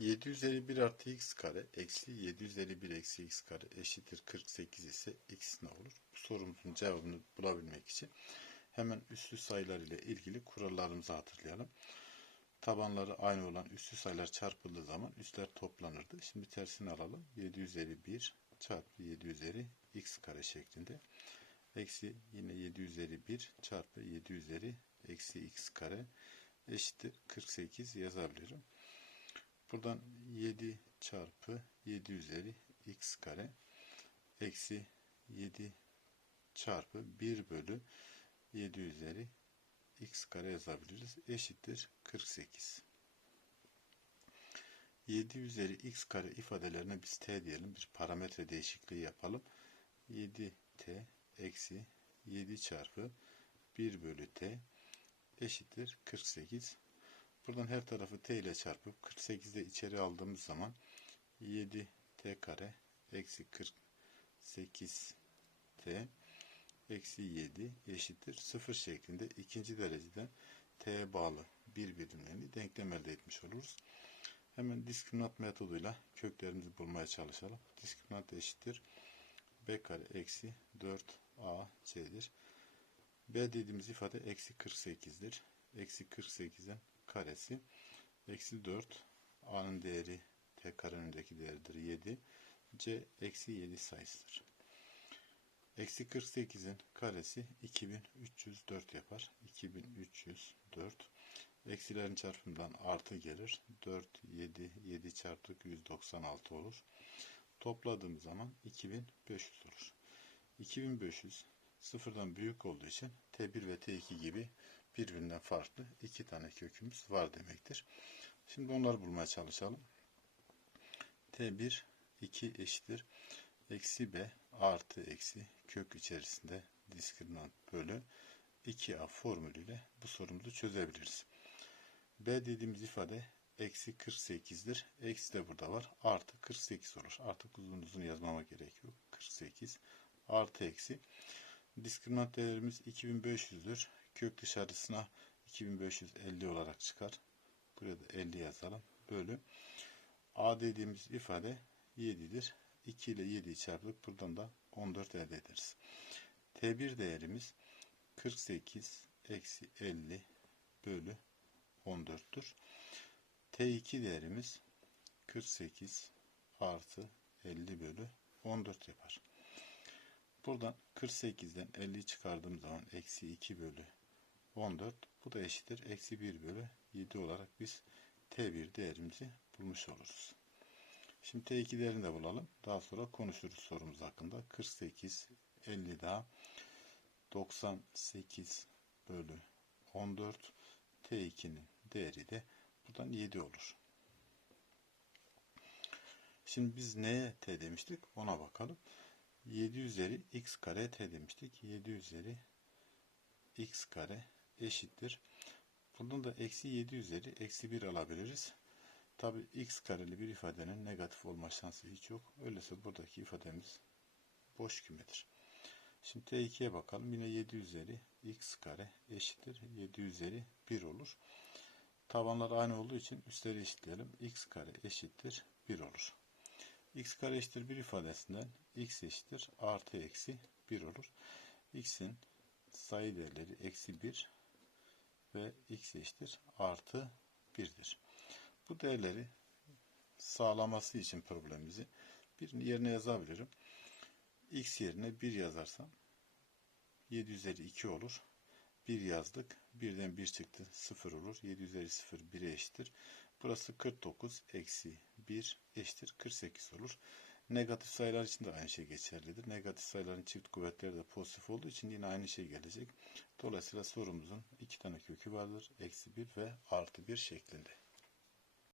751 artı x kare eksi 751 eksi x kare eşittir 48 ise x ne olur? Bu sorumuzun cevabını bulabilmek için hemen üslü sayılar ile ilgili kurallarımızı hatırlayalım. Tabanları aynı olan üslü sayılar çarpıldığı zaman üsler toplanırdı. Şimdi tersini alalım. 7 üzeri 1 çarpı 7 üzeri x kare şeklinde. Eksi yine 7 üzeri 1 çarpı 7 üzeri eksi x kare eşittir 48 yazabilirim. Buradan 7 çarpı 7 üzeri x kare eksi 7 çarpı 1 bölü 7 üzeri x kare yazabiliriz. Eşittir 48. 7 üzeri x kare ifadelerine biz t diyelim. Bir parametre değişikliği yapalım. 7t eksi 7 çarpı 1 bölü t eşittir 48. Buradan her tarafı t ile çarpıp 48'de içeri aldığımız zaman 7t kare eksi 48 t eksi 7 eşittir 0 şeklinde ikinci dereceden t'ye bağlı bir birimlerini denklem elde etmiş oluruz. Hemen diskriminant metoduyla köklerimizi bulmaya çalışalım. Diskriminant eşittir b kare eksi 4a c'dir. b dediğimiz ifade eksi 48'dir. Eksi 48'in karesi eksi 4 a'nın değeri t kare önündeki değerdir 7 c eksi 7 sayısıdır. Eksi 48'in karesi 2304 yapar. 2304 eksilerin çarpımından artı gelir. 4 7 7 çarptık 196 olur. Topladığımız zaman 2500 olur. 2500 sıfırdan büyük olduğu için T1 ve T2 gibi birbirinden farklı iki tane kökümüz var demektir. Şimdi onları bulmaya çalışalım. T1 2 eşittir. Eksi B artı eksi kök içerisinde diskriminant bölü 2A formülüyle bu sorumuzu çözebiliriz. B dediğimiz ifade eksi 48'dir. Eksi de burada var. Artı 48 olur. Artık uzun uzun yazmama gerek yok. 48 artı eksi. Diskriminant değerimiz 2500'dür. Kök dışarısına 2550 olarak çıkar. Buraya da 50 yazalım. Bölü. A dediğimiz ifade 7'dir. 2 ile 7'yi çarptık. Buradan da 14 elde ederiz. T1 değerimiz 48 eksi 50 bölü 14'tür. T2 değerimiz 48 artı 50 bölü 14 yapar. Buradan 48'den 50 çıkardığım zaman eksi 2 bölü 14 bu da eşittir. Eksi 1 bölü 7 olarak biz T1 değerimizi bulmuş oluruz. Şimdi T2 değerini de bulalım. Daha sonra konuşuruz sorumuz hakkında. 48, 50 daha 98 bölü 14 T2'nin değeri de buradan 7 olur. Şimdi biz neye T demiştik? Ona bakalım. 7 üzeri x kare T demiştik. 7 üzeri x kare eşittir. Buradan da eksi 7 üzeri eksi 1 alabiliriz. Tabi x kareli bir ifadenin negatif olma şansı hiç yok. Öyleyse buradaki ifademiz boş kümedir. Şimdi T2'ye bakalım. Yine 7 üzeri x kare eşittir. 7 üzeri 1 olur. Tabanlar aynı olduğu için üstleri eşitleyelim. x kare eşittir 1 olur. x kare eşittir 1 ifadesinden x eşittir artı eksi 1 olur. x'in sayı değerleri eksi 1 ve x eşittir artı 1'dir. Bu değerleri sağlaması için problemimizi bir yerine yazabilirim. x yerine 1 yazarsam 7 üzeri 2 olur. 1 yazdık. 1'den 1 çıktı. 0 olur. 7 üzeri 0 1'e eşittir. Burası 49 eksi 1 eşittir. 48 olur. Negatif sayılar için de aynı şey geçerlidir. Negatif sayıların çift kuvvetleri de pozitif olduğu için yine aynı şey gelecek. Dolayısıyla sorumuzun iki tane kökü vardır. Eksi 1 ve artı 1 şeklinde.